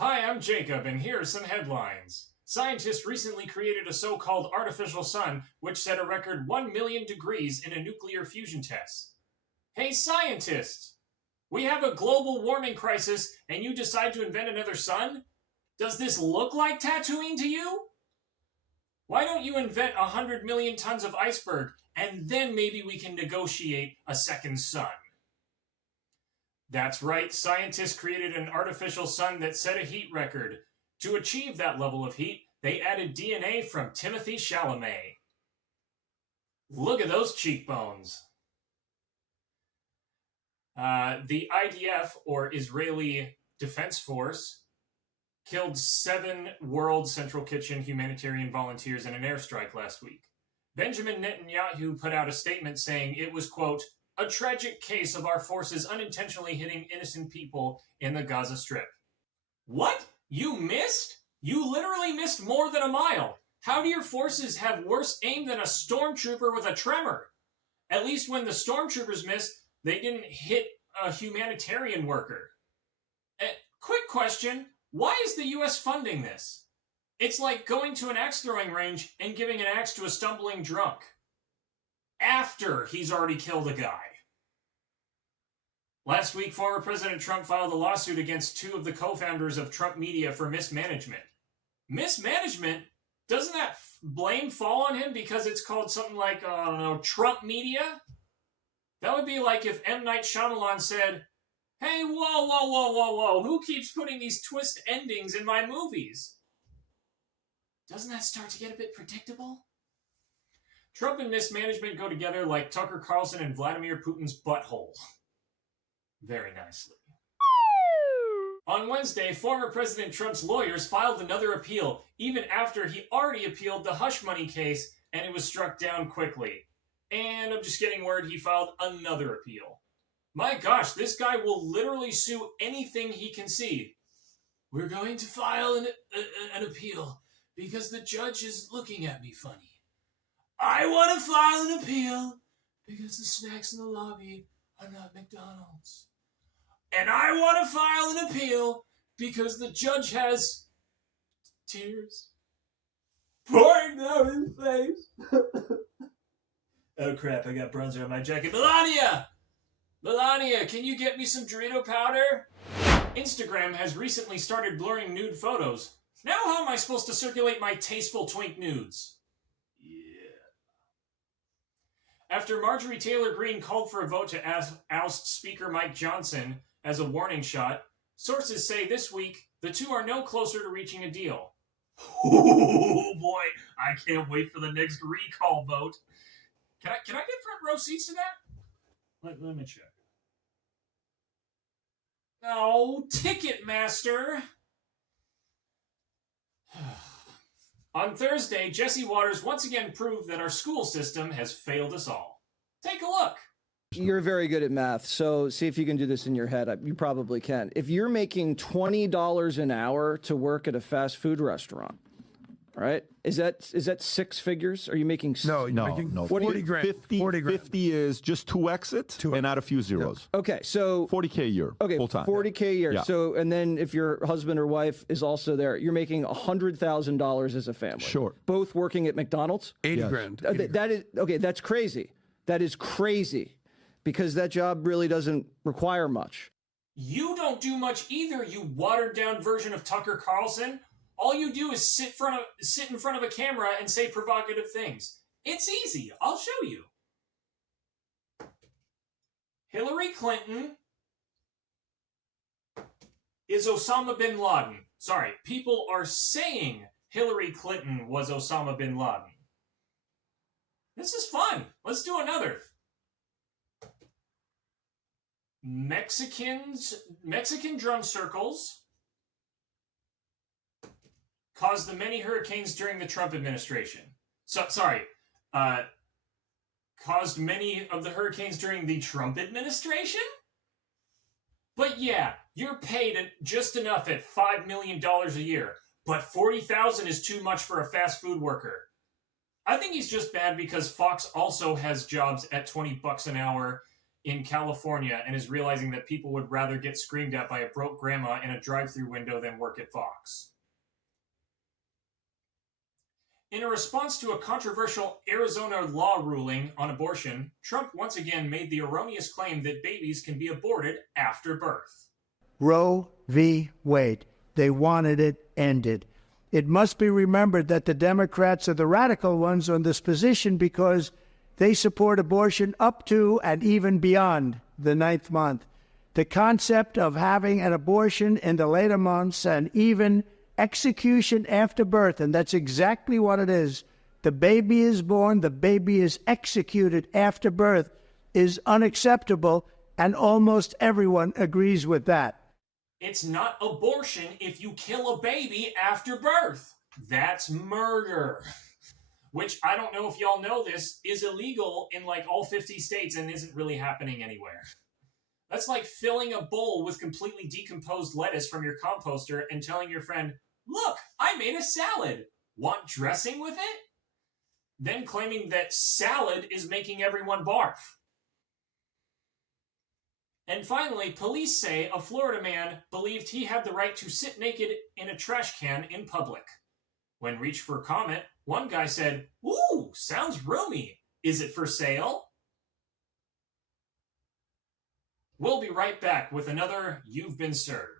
Hi, I'm Jacob, and here are some headlines. Scientists recently created a so-called artificial sun, which set a record 1 million degrees in a nuclear fusion test. Hey, scientists! We have a global warming crisis, and you decide to invent another sun? Does this look like Tatooine to you? Why don't you invent 100 million tons of iceberg, and then maybe we can negotiate a second sun? That's right, scientists created an artificial sun that set a heat record. To achieve that level of heat, they added DNA from Timothy Chalamet. Look at those cheekbones. The IDF, or Israeli Defense Force, killed 7 World Central Kitchen humanitarian volunteers in an airstrike last week. Benjamin Netanyahu put out a statement saying it was, quote, a tragic case of our forces unintentionally hitting innocent people in the Gaza Strip. What? You missed? You literally missed more than a mile. How do your forces have worse aim than a stormtrooper with a tremor? At least when the stormtroopers missed, they didn't hit a humanitarian worker. Quick question, why is the US funding this? It's like going to an axe throwing range and giving an axe to a stumbling drunk. After he's already killed a guy. Last week, former President Trump filed a lawsuit against 2 of the co-founders of Trump Media for mismanagement. Mismanagement? Doesn't that blame fall on him because it's called something like, Trump Media? That would be like if M. Night Shyamalan said, hey, whoa, who keeps putting these twist endings in my movies? Doesn't that start to get a bit predictable? Trump and mismanagement go together like Tucker Carlson and Vladimir Putin's butthole. Very nicely. On Wednesday, former President Trump's lawyers filed another appeal, even after he already appealed the hush money case, and it was struck down quickly. And I'm just getting word he filed another appeal. My gosh, this guy will literally sue anything he can see. We're going to file an appeal because the judge is looking at me funny. I want to file an appeal because the snacks in the lobby are not McDonald's. And I want to file an appeal because the judge has tears pouring down his face. Oh crap, I got bronzer on my jacket. Melania, can you get me some Dorito powder? Instagram has recently started blurring nude photos. Now how am I supposed to circulate my tasteful twink nudes? After Marjorie Taylor Greene called for a vote to oust Speaker Mike Johnson as a warning shot, sources say this week the two are no closer to reaching a deal. Oh boy, I can't wait for the next recall vote. Can I get front row seats to that? Let me check. Oh, Ticketmaster. On Thursday, Jesse Waters once again proved that our school system has failed us all. Take a look. You're very good at math, so see if you can do this in your head. You probably can. If you're making $20 an hour to work at a fast food restaurant, all right, is that 6 figures? Are you making? No. 40 grand. 40 grand. 50 is just 2 exit and add a few zeros. Yeah. Okay, so 40K a year. Okay, full time. 40K a year. Yeah. So, and then if your husband or wife is also there, you're making $100,000 as a family. Sure. Both working at McDonald's. 80 grand. That is okay. That's crazy. That is crazy, because that job really doesn't require much. You don't do much either, you watered-down version of Tucker Carlson. All you do is sit in front of a camera and say provocative things. It's easy. I'll show you. Hillary Clinton is Osama bin Laden. Sorry, people are saying Hillary Clinton was Osama bin Laden. This is fun. Let's do another. Mexican drum circles caused the many hurricanes during the Trump administration. Caused many of the hurricanes during the Trump administration? But yeah, you're paid just enough at $5 million a year, but $40,000 is too much for a fast food worker. I think he's just bad because Fox also has jobs at $20 an hour, in California and is realizing that people would rather get screamed at by a broke grandma in a drive-thru window than work at Fox. In a response to a controversial Arizona law ruling on abortion, Trump once again made the erroneous claim that babies can be aborted after birth. Roe v. Wade. They wanted it ended. It must be remembered that the Democrats are the radical ones on this position because they support abortion up to and even beyond the 9th month. The concept of having an abortion in the later months and even execution after birth, and that's exactly what it is. The baby is born, the baby is executed after birth, is unacceptable, and almost everyone agrees with that. It's not abortion if you kill a baby after birth. That's murder. Which, I don't know if y'all know this, is illegal in like all 50 states and isn't really happening anywhere. That's like filling a bowl with completely decomposed lettuce from your composter and telling your friend, "Look, I made a salad. Want dressing with it?" Then claiming that salad is making everyone barf. And finally, police say a Florida man believed he had the right to sit naked in a trash can in public. When reached for comment, one guy said, "Ooh, sounds roomy. Is it for sale?" We'll be right back with another You've Been Served.